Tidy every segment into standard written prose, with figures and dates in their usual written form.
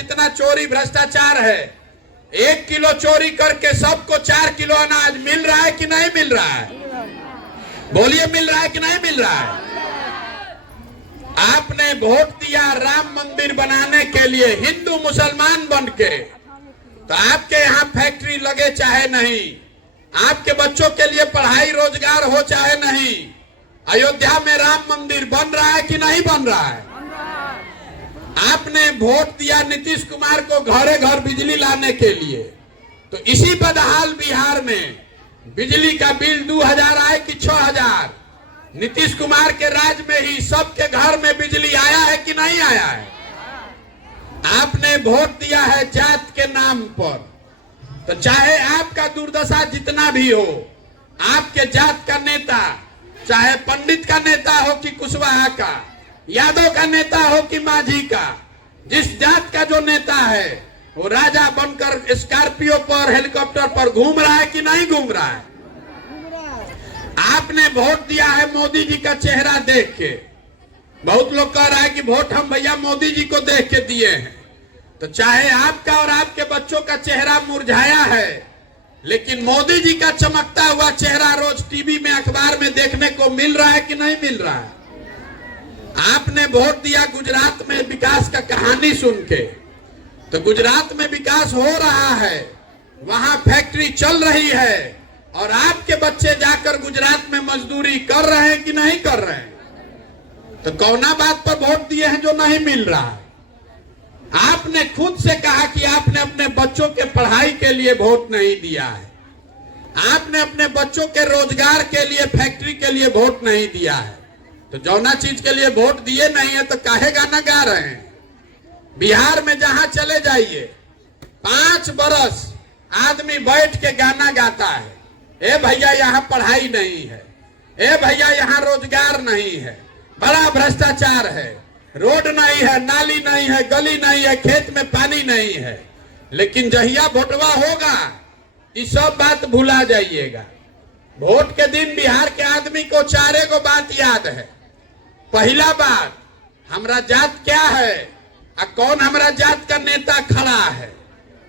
जितना चोरी भ्रष्टाचार है। 1 किलो चोरी करके सबको 4 किलो अनाज मिल रहा है कि नहीं मिल रहा है? बोलिए, मिल रहा है कि नहीं मिल रहा है? आपने वोट दिया राम मंदिर बनाने के लिए हिंदू मुसलमान बन के, तो आपके यहाँ फैक्ट्री लगे चाहे नहीं, आपके बच्चों के लिए पढ़ाई रोजगार हो चाहे नहीं, अयोध्या में राम मंदिर बन रहा है कि नहीं बन रहा है? आपने वोट दिया नीतीश कुमार को घरे घर बिजली लाने के लिए, तो इसी बदहाल बिहार में बिजली का बिल 2000 आए कि 6000? नीतीश कुमार के राज में ही सबके घर में बिजली आया है कि नहीं आया है? आपने वोट दिया है जात के नाम पर, तो चाहे आपका दुर्दशा जितना भी हो, आपके जात का नेता, चाहे पंडित का नेता हो कि कुशवाहा का, यादव का नेता हो कि माझी का, जिस जात का जो नेता है वो राजा बनकर स्कॉर्पियो पर, हेलीकॉप्टर पर घूम रहा है कि नहीं घूम रहा है? आपने वोट दिया है मोदी जी का चेहरा देख के। बहुत लोग कह रहा है कि वोट हम भैया मोदी जी को देख के दिए हैं, तो चाहे आपका और आपके बच्चों का चेहरा मुरझाया है, लेकिन मोदी जी का चमकता हुआ चेहरा रोज टीवी में, अखबार में देखने को मिल रहा है कि नहीं मिल रहा है? आपने वोट दिया गुजरात में विकास का कहानी सुन के, तो गुजरात में विकास हो रहा है, वहां फैक्ट्री चल रही है, और आपके बच्चे जाकर गुजरात में मजदूरी कर रहे हैं कि नहीं कर रहे हैं? तो कौना बात पर वोट दिए हैं जो नहीं मिल रहा है? आपने खुद से कहा कि आपने अपने बच्चों के पढ़ाई के लिए वोट नहीं दिया है, आपने अपने बच्चों के रोजगार के लिए, फैक्ट्री के लिए वोट नहीं दिया है, तो जौना चीज के लिए वोट दिए नहीं है तो काहे गाना गा रहे हैं? बिहार में जहां चले जाइए 5 बरस आदमी बैठ के गाना गाता है, ए भैया यहाँ पढ़ाई नहीं है, ए भैया यहाँ रोजगार नहीं है, बड़ा भ्रष्टाचार है, रोड नहीं है, नाली नहीं है, गली नहीं है, खेत में पानी नहीं है। लेकिन जहिया वोटवा होगा ये सब बात भुला जाइएगा। वोट के दिन बिहार के आदमी को 4 गो बात याद है। पहला बात, हमरा जात क्या है और कौन हमरा जात का नेता खड़ा है,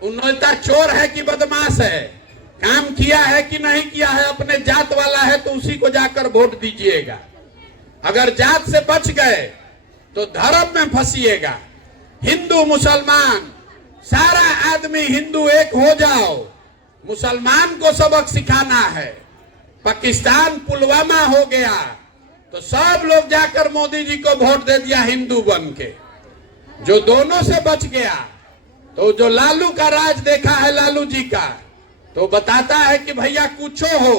वो नेता चोर है कि बदमाश है, काम किया है कि नहीं किया है, अपने जात वाला है तो उसी को जाकर वोट दीजिएगा। अगर जात से बच गए तो धर्म में फंसिएगा। हिंदू मुसलमान सारा आदमी हिंदू एक हो जाओ, मुसलमान को सबक सिखाना है। पाकिस्तान पुलवामा हो गया तो सब लोग जाकर मोदी जी को वोट दे दिया हिंदू बन के। जो दोनों से बच गया, तो जो लालू का राज देखा है लालू जी का, तो बताता है कि भैया कुछ हो,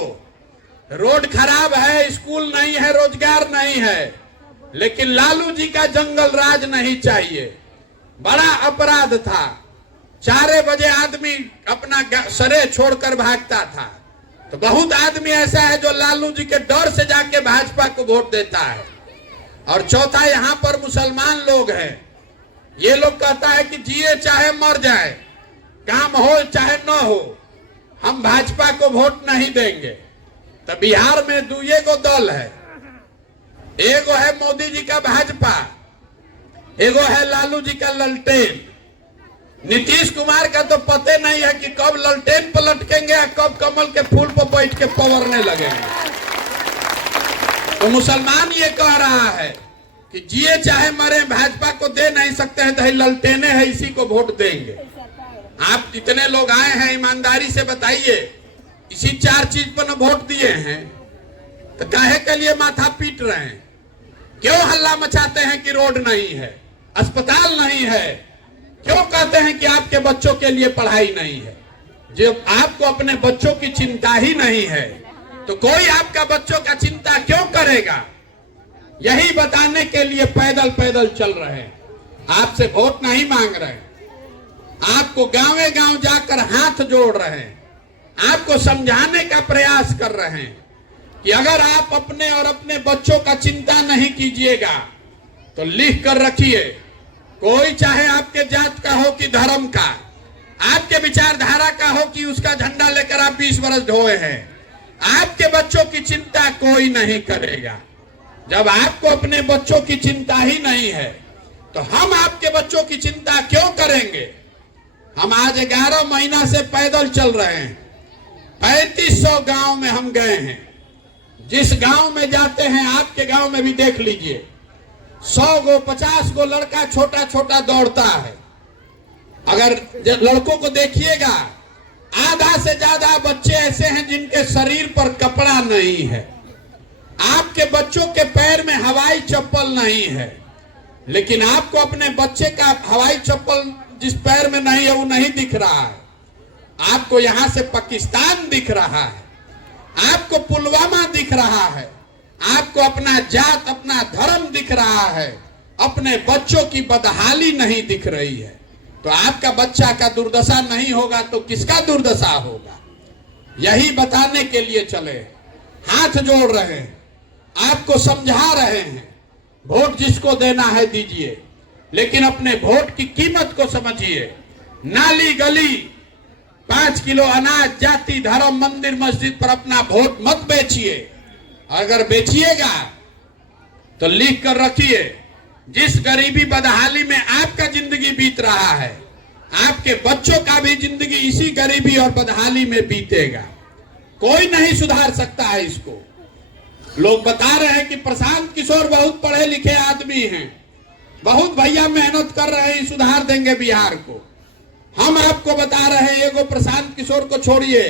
रोड खराब है, स्कूल नहीं है, रोजगार नहीं है, लेकिन लालू जी का जंगल राज नहीं चाहिए। बड़ा अपराध था, 4 बजे आदमी अपना सरे छोड़कर भागता था। तो बहुत आदमी ऐसा है जो लालू जी के डर से जाके भाजपा को वोट देता है। और चौथा, यहाँ पर मुसलमान लोग हैं, ये लोग कहता है कि जिए चाहे मर जाए, काम हो चाहे न हो, हम भाजपा को वोट नहीं देंगे। तो बिहार में 2 गो दल है, एगो है मोदी जी का भाजपा, एगो है लालू जी का ललटेन। नीतीश कुमार का तो पते नहीं है कि कब ललटेन पर लटकेंगे और कब कमल के फूल पर बैठ के पवरने लगेंगे। तो मुसलमान ये कह रहा है कि जिए चाहे मरे भाजपा को दे नहीं सकते हैं, तो ललटेने है, इसी को वोट देंगे। आप जितने लोग आए हैं ईमानदारी से बताइए, इसी 4 चीज पर न वोट दिए हैं, तो काहे के लिए माथा पीट रहे हैं? क्यों हल्ला मचाते हैं कि रोड नहीं है, अस्पताल नहीं है? क्यों कहते हैं कि आपके बच्चों के लिए पढ़ाई नहीं है? जब आपको अपने बच्चों की चिंता ही नहीं है तो कोई आपका बच्चों का चिंता क्यों करेगा? यही बताने के लिए पैदल पैदल चल रहे हैं। आपसे वोट नहीं मांग रहे, आपको गांवे गांव जाकर हाथ जोड़ रहे हैं, आपको समझाने का प्रयास कर रहे हैं कि अगर आप अपने और अपने बच्चों का चिंता नहीं कीजिएगा तो लिख कर रखिए, कोई चाहे आपके जात का हो कि धर्म का, आपके विचारधारा का हो कि उसका झंडा लेकर आप 20 वर्ष ढोए हैं, आपके बच्चों की चिंता कोई नहीं करेगा। जब आपको अपने बच्चों की चिंता ही नहीं है तो हम आपके बच्चों की चिंता क्यों करेंगे? हम आज 11 महीना से पैदल चल रहे हैं। 3500 गांव में हम गए हैं। जिस गांव में जाते हैं, आपके गांव में भी देख लीजिए, 100 गो 50 गो लड़का छोटा छोटा दौड़ता है। अगर लड़कों को देखिएगा, आधा से ज्यादा बच्चे ऐसे हैं जिनके शरीर पर कपड़ा नहीं है। आपके बच्चों के पैर में हवाई चप्पल नहीं है, लेकिन आपको अपने बच्चे का हवाई चप्पल जिस पैर में नहीं है वो नहीं दिख रहा है। आपको यहां से पाकिस्तान दिख रहा है, आपको पुलवामा दिख रहा है, आपको अपना जात अपना धर्म दिख रहा है, अपने बच्चों की बदहाली नहीं दिख रही है। तो आपका बच्चा का दुर्दशा नहीं होगा तो किसका दुर्दशा होगा? यही बताने के लिए चले, हाथ जोड़ रहे हैं, आपको समझा रहे हैं। वोट जिसको देना है दीजिए, लेकिन अपने वोट की कीमत को समझिए। नाली गली 5 किलो अनाज, जाति धर्म मंदिर मस्जिद पर अपना वोट मत बेचिए। अगर बेचिएगा तो लिख कर रखिए, जिस गरीबी बदहाली में आपका जिंदगी बीत रहा है, आपके बच्चों का भी जिंदगी इसी गरीबी और बदहाली में बीतेगा। कोई नहीं सुधार सकता है इसको। लोग बता रहे हैं कि प्रशांत किशोर बहुत पढ़े लिखे आदमी हैं, बहुत भैया मेहनत कर रहे हैं, सुधार देंगे बिहार को। हम आपको बता रहे हैं, एगो प्रशांत किशोर को छोड़िए,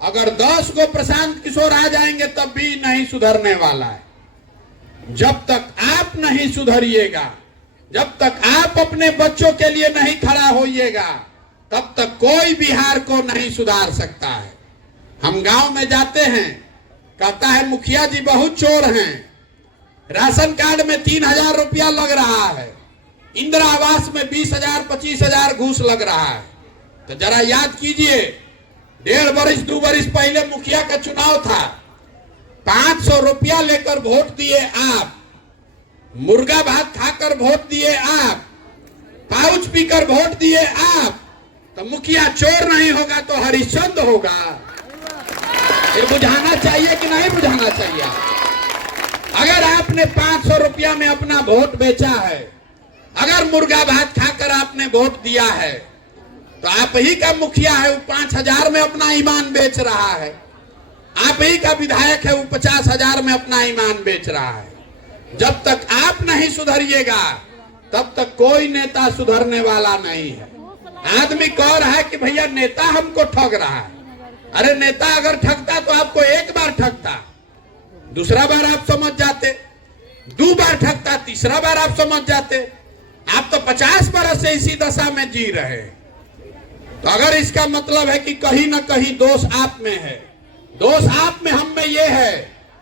अगर 10 गो प्रशांत किशोर आ जाएंगे तब भी नहीं सुधरने वाला है। जब तक आप नहीं सुधरिएगा, जब तक आप अपने बच्चों के लिए नहीं खड़ा होइएगा, तब तक कोई बिहार को नहीं सुधार सकता है। हम गांव में जाते हैं, कहता है मुखिया जी बहुत चोर हैं, राशन कार्ड में 3000 रुपया लग रहा है, इंदिरा आवास में 20,000 25,000 घूस लग रहा है। तो जरा याद कीजिए, 1.5 वर्ष 2 वर्ष पहले मुखिया का चुनाव था, 500 रुपया लेकर वोट दिए आप, मुर्गा भात खाकर वोट दिए आप, पाउच पीकर वोट दिए आप, तो मुखिया चोर नहीं होगा तो हरिश्चंद्र होगा। ये बुझाना चाहिए कि नहीं बुझाना चाहिए? अगर आपने 500 रुपया में अपना वोट बेचा है, अगर मुर्गा भात खाकर आपने वोट दिया है, तो आप ही का मुखिया है, वो 5000 में अपना ईमान बेच रहा है। आप ही का विधायक है, वो 50,000 में अपना ईमान बेच रहा है। जब तक आप नहीं सुधरिएगा, तब तक कोई नेता सुधरने वाला नहीं है। आदमी कह रहा है कि भैया नेता हमको ठग रहा है। अरे नेता अगर ठगता तो आपको एक बार ठगता, दूसरा बार आप समझ जाते, 2 बार ठगता, तीसरा बार आप समझ जाते। आप तो 50 बरस से इसी दशा में जी रहे हैं। तो अगर इसका मतलब है कि कहीं ना कहीं दोष आप में है, दोष आप में, हम में ये है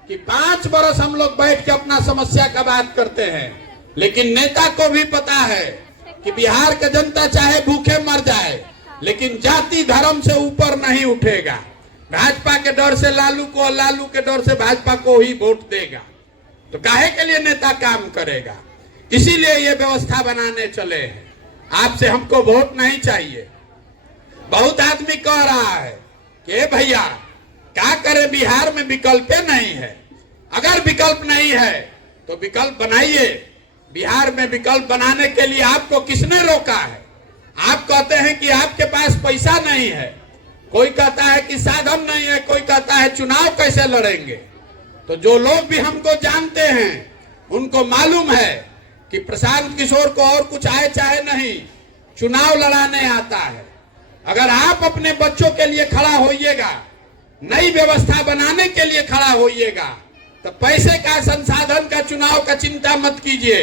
कि 5 बरस हम लोग बैठ के अपना समस्या का बात करते हैं, लेकिन नेता को भी पता है कि बिहार का जनता चाहे भूखे मर जाए, लेकिन जाति धर्म से ऊपर नहीं उठेगा। भाजपा के डर से लालू को, लालू के डर से भाजपा को ही वोट देगा। तो काहे के लिए नेता काम करेगा? इसीलिए ये व्यवस्था बनाने चले हैं। आपसे हमको वोट नहीं चाहिए। बहुत आदमी कह रहा है कि भैया क्या करे, बिहार में विकल्प नहीं है। अगर विकल्प नहीं है तो विकल्प बनाइए। बिहार में विकल्प बनाने के लिए आपको किसने रोका है? आप कहते हैं कि आपके पास पैसा नहीं है, कोई कहता है कि साधन नहीं है, कोई कहता है चुनाव कैसे लड़ेंगे। तो जो लोग भी हमको जानते हैं, उनको मालूम है कि प्रशांत किशोर को और कुछ आए चाहे नहीं, चुनाव लड़ाने आता है। अगर आप अपने बच्चों के लिए खड़ा होइएगा, नई व्यवस्था बनाने के लिए खड़ा होइएगा, तो पैसे का, संसाधन का, चुनाव का चिंता मत कीजिए।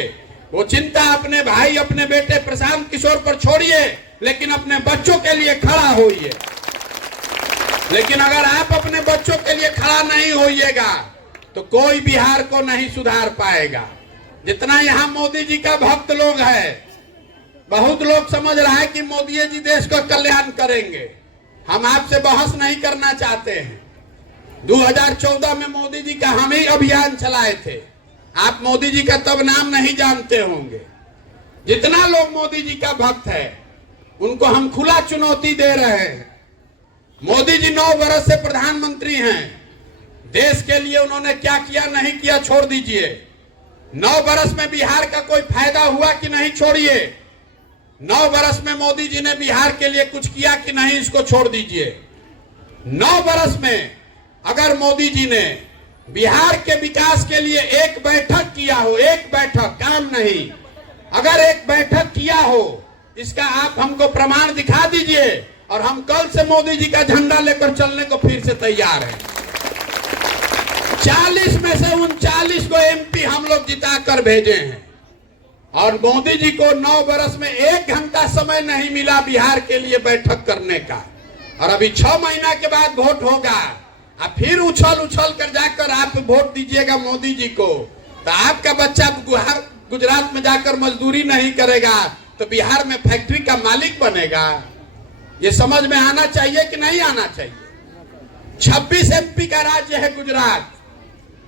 वो चिंता अपने भाई, अपने बेटे प्रशांत किशोर पर छोड़िए, लेकिन अपने बच्चों के लिए खड़ा होइए। लेकिन अगर आप अपने बच्चों के लिए खड़ा नहीं होइएगा तो कोई बिहार को नहीं सुधार पाएगा। जितना यहाँ मोदी जी का भक्त लोग है, बहुत लोग समझ रहा है कि मोदी जी देश का कल्याण करेंगे। हम आपसे बहस नहीं करना चाहते हैं। 2014 में मोदी जी का हम ही अभियान चलाए थे। आप मोदी जी का तब नाम नहीं जानते होंगे। जितना लोग मोदी जी का भक्त है, उनको हम खुला चुनौती दे रहे हैं। मोदी जी 9 वर्ष से प्रधानमंत्री हैं। देश के लिए उन्होंने क्या किया नहीं किया छोड़ दीजिए। 9 बरस में बिहार का कोई फायदा हुआ कि नहीं, छोड़िए। 9 बरस में मोदी जी ने बिहार के लिए कुछ किया कि नहीं, इसको छोड़ दीजिए। 9 बरस में अगर मोदी जी ने बिहार के विकास के लिए एक बैठक किया हो, एक बैठक, काम नहीं, अगर एक बैठक किया हो, इसका आप हमको प्रमाण दिखा दीजिए और हम कल से मोदी जी का झंडा लेकर चलने को फिर से तैयार हैं। 40 में से 39 को एमपी हम लोग जिता कर भेजे हैं और मोदी जी को 9 बरस में 1 घंटा समय नहीं मिला बिहार के लिए बैठक करने का। और अभी 6 महीना के बाद वोट होगा, अब फिर उछल उछल कर जाकर आप वोट दीजिएगा मोदी जी को, तो आपका बच्चा गुजरात में जाकर मजदूरी नहीं करेगा तो बिहार में फैक्ट्री का मालिक बनेगा। ये समझ में आना चाहिए कि नहीं आना चाहिए। 26 एमपी का राज्य है गुजरात,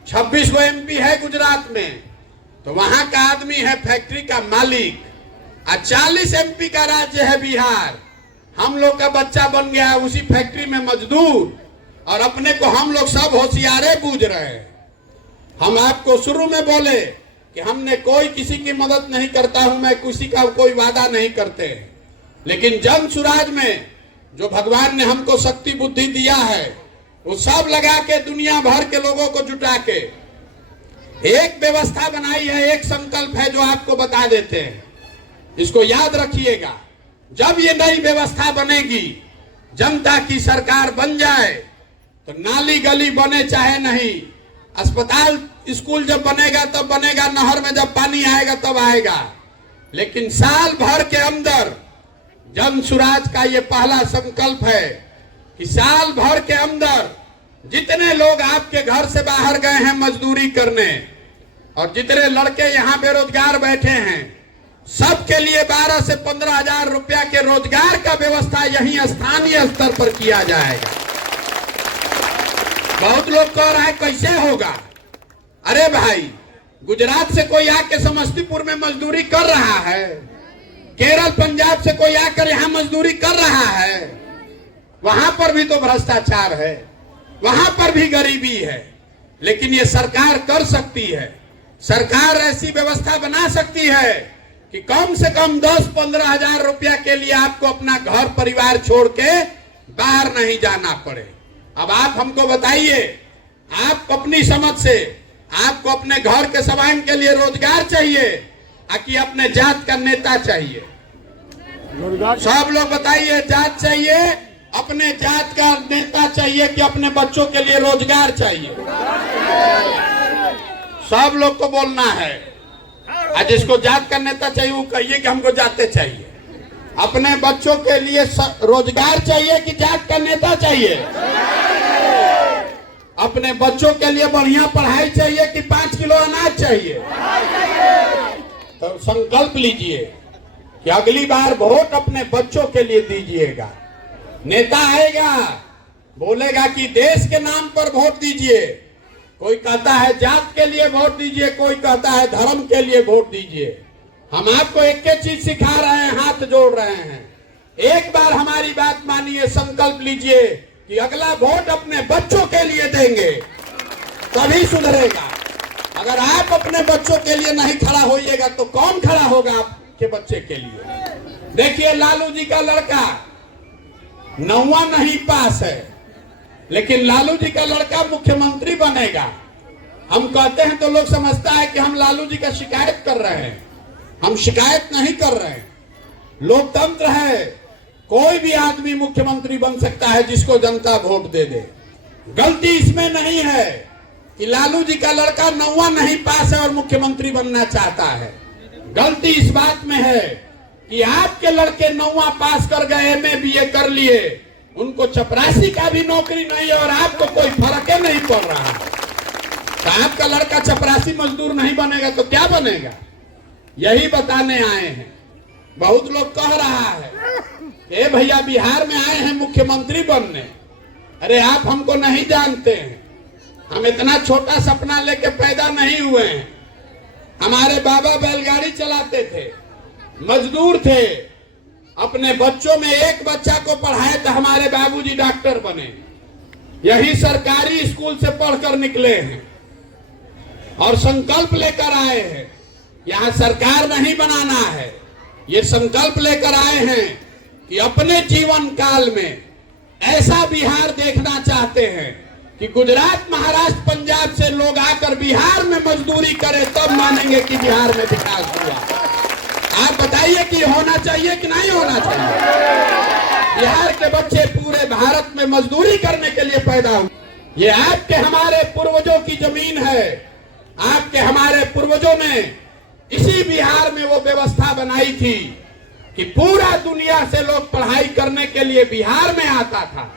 26 को एमपी है गुजरात में, तो वहां का आदमी है फैक्ट्री का मालिक। और 40 एमपी का राज्य है बिहार, हम लोग का बच्चा बन गया उसी फैक्ट्री में मजदूर और अपने को हम लोग सब होशियारे बूझ रहे हैं। हम आपको शुरू में बोले कि हमने कोई किसी की मदद नहीं करता हूं, मैं किसी का कोई वादा नहीं करते, लेकिन जन सुराज में जो भगवान ने हमको शक्ति बुद्धि दिया है वो सब लगा के दुनिया भर के लोगों को जुटा के एक व्यवस्था बनाई है, एक संकल्प है जो आपको बता देते हैं। इसको याद रखिएगा। जब ये नई व्यवस्था बनेगी, जनता की सरकार बन जाए, तो नाली गली बने चाहे नहीं, अस्पताल स्कूल जब बनेगा तब बनेगा, नहर में जब पानी आएगा तब आएगा, लेकिन साल भर के अंदर जन सुराज का ये पहला संकल्प है कि साल भर के अंदर जितने लोग आपके घर से बाहर गए हैं मजदूरी करने और जितने लड़के यहाँ बेरोजगार बैठे हैं, सबके लिए 12 से 15 हजार रुपया के रोजगार का व्यवस्था यहीं स्थानीय स्तर पर किया जाएगा। बहुत लोग कह रहा है कैसे होगा। अरे भाई, गुजरात से कोई आके समस्तीपुर में मजदूरी कर रहा है, केरल पंजाब से कोई आकर यहां मजदूरी कर रहा है, वहां पर भी तो भ्रष्टाचार है, वहां पर भी गरीबी है, लेकिन ये सरकार कर सकती है। सरकार ऐसी व्यवस्था बना सकती है कि कम से कम 10-15 हजार रुपया के लिए आपको अपना घर परिवार छोड़ के बाहर नहीं जाना पड़े। अब आप हमको बताइए, आप अपनी समझ से आपको अपने घर के सामान के लिए रोजगार चाहिए कि अपने जात का नेता चाहिए? सब लोग बताइए, जात चाहिए, अपने जात का नेता चाहिए कि अपने बच्चों के लिए रोजगार चाहिए? सब लोग को बोलना है। जिसको जात का नेता चाहिए वो कहिए कि हमको जाते चाहिए। अपने बच्चों के लिए रोजगार चाहिए कि जात का नेता चाहिए? अपने बच्चों के लिए बढ़िया पढ़ाई चाहिए कि 5 किलो अनाज चाहिए? तो संकल्प लीजिए कि अगली बार वोट अपने बच्चों के लिए दीजिएगा। नेता आएगा, बोलेगा कि देश के नाम पर वोट दीजिए, कोई कहता है जात के लिए वोट दीजिए, कोई कहता है धर्म के लिए वोट दीजिए। हम आपको एक एक चीज सिखा रहे हैं, हाथ जोड़ रहे हैं। एक बार हमारी बात मानिए, संकल्प लीजिए कि अगला वोट अपने बच्चों के लिए देंगे, तभी सुधरेगा। अगर आप अपने बच्चों के लिए नहीं खड़ा होइएगा तो कौन खड़ा होगा आपके बच्चे के लिए? देखिए, लालू जी का लड़का 9वां नहीं पास है, लेकिन लालू जी का लड़का मुख्यमंत्री बनेगा। हम कहते हैं तो लोग समझता है कि हम लालू जी का शिकायत कर रहे हैं। हम शिकायत नहीं कर रहे हैं। लोकतंत्र है, कोई भी आदमी मुख्यमंत्री बन सकता है जिसको जनता वोट दे दे। गलती इसमें नहीं है कि लालू जी का लड़का 9वां नहीं पास है और मुख्यमंत्री बनना चाहता है। गलती इस बात में है कि आपके लड़के 9वां पास कर गए, MA BA कर लिए, उनको चपरासी का भी नौकरी नहीं है और आपको कोई फर्क नहीं पड़ रहा। तो आपका लड़का चपरासी मजदूर नहीं बनेगा तो क्या बनेगा? यही बताने आए हैं। बहुत लोग कह रहा है ए भैया बिहार में आए हैं मुख्यमंत्री बनने। अरे आप हमको नहीं जानते हैं, हम इतना छोटा सपना लेके पैदा नहीं हुए हैं। हमारे बाबा बैलगाड़ी चलाते थे, मजदूर थे, अपने बच्चों में एक बच्चा को पढ़ाए तो हमारे बाबूजी डॉक्टर बने। यही सरकारी स्कूल से पढ़कर निकले हैं। और संकल्प लेकर आए हैं। यहाँ सरकार नहीं बनाना है, ये संकल्प लेकर आए हैं कि अपने जीवन काल में ऐसा बिहार देखना चाहते हैं कि गुजरात, महाराष्ट्र, पंजाब से लोग आकर बिहार में मजदूरी करें, तब मानेंगे कि बिहार में विकास हुआ। आप बताइए कि होना चाहिए कि नहीं होना चाहिए? बिहार के बच्चे पूरे भारत में मजदूरी करने के लिए पैदा हुए। ये आपके हमारे पूर्वजों की जमीन है। आपके हमारे पूर्वजों ने इसी बिहार में वो व्यवस्था बनाई थी कि पूरा दुनिया से लोग पढ़ाई करने के लिए बिहार में आता था।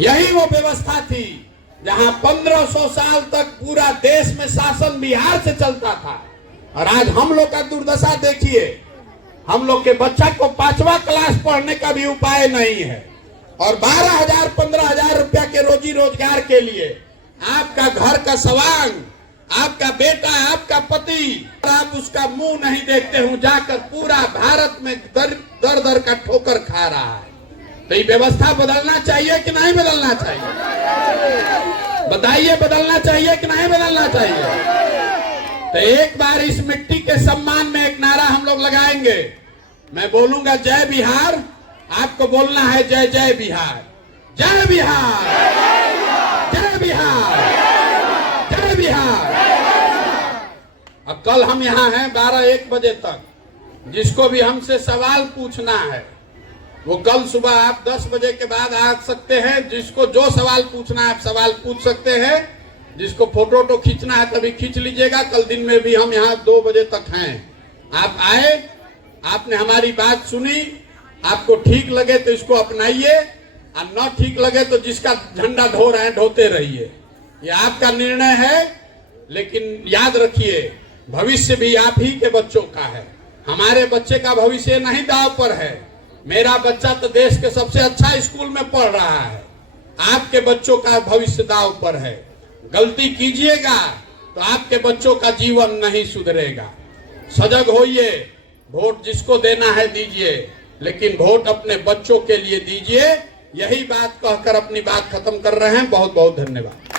यही वो व्यवस्था थी जहां 1500 साल तक पूरा देश में शासन बिहार से चलता था। और आज हम लोग का दुर्दशा देखिए, हम लोग के बच्चा को 5वां क्लास पढ़ने का भी उपाय नहीं है, और 12,000 15,000 रुपया के रोजी रोजगार के लिए आपका घर का सवांग, आपका बेटा, आपका पति, आप उसका मुंह नहीं देखते हो, जाकर पूरा भारत में दर दर का ठोकर खा रहा है। तो ये व्यवस्था बदलना चाहिए कि नहीं बदलना चाहिए? बताइए, बदलना चाहिए कि नहीं बदलना चाहिए? तो एक बार इस मिट्टी के सम्मान में एक नारा हम लोग लगाएंगे। मैं बोलूंगा जय बिहार, आपको बोलना है जय जय बिहार। जय बिहार, जय बिहार, जय बिहार। अब कल हम यहाँ हैं 12-1 बजे तक। जिसको भी हमसे सवाल पूछना है वो कल सुबह आप 10 बजे के बाद आ सकते हैं। जिसको जो सवाल पूछना है आप सवाल पूछ सकते हैं। जिसको फोटो खींचना है तभी खींच लीजिएगा। कल दिन में भी हम यहाँ 2 बजे तक हैं। आप आए, आपने हमारी बात सुनी, आपको ठीक लगे तो इसको अपनाइए, और न ठीक लगे तो जिसका झंडा ढो रहे हैं ढोते रहिए। ये आपका निर्णय है, लेकिन याद रखिए भविष्य भी आप ही के बच्चों का है। हमारे बच्चे का भविष्य नहीं दांव पर है। मेरा बच्चा तो देश के सबसे अच्छा स्कूल में पढ़ रहा है। आपके बच्चों का भविष्य दांव पर है। गलती कीजिएगा तो आपके बच्चों का जीवन नहीं सुधरेगा। सजग होइए, वोट जिसको देना है दीजिए, लेकिन वोट अपने बच्चों के लिए दीजिए। यही बात कहकर अपनी बात खत्म कर रहे हैं। बहुत बहुत धन्यवाद।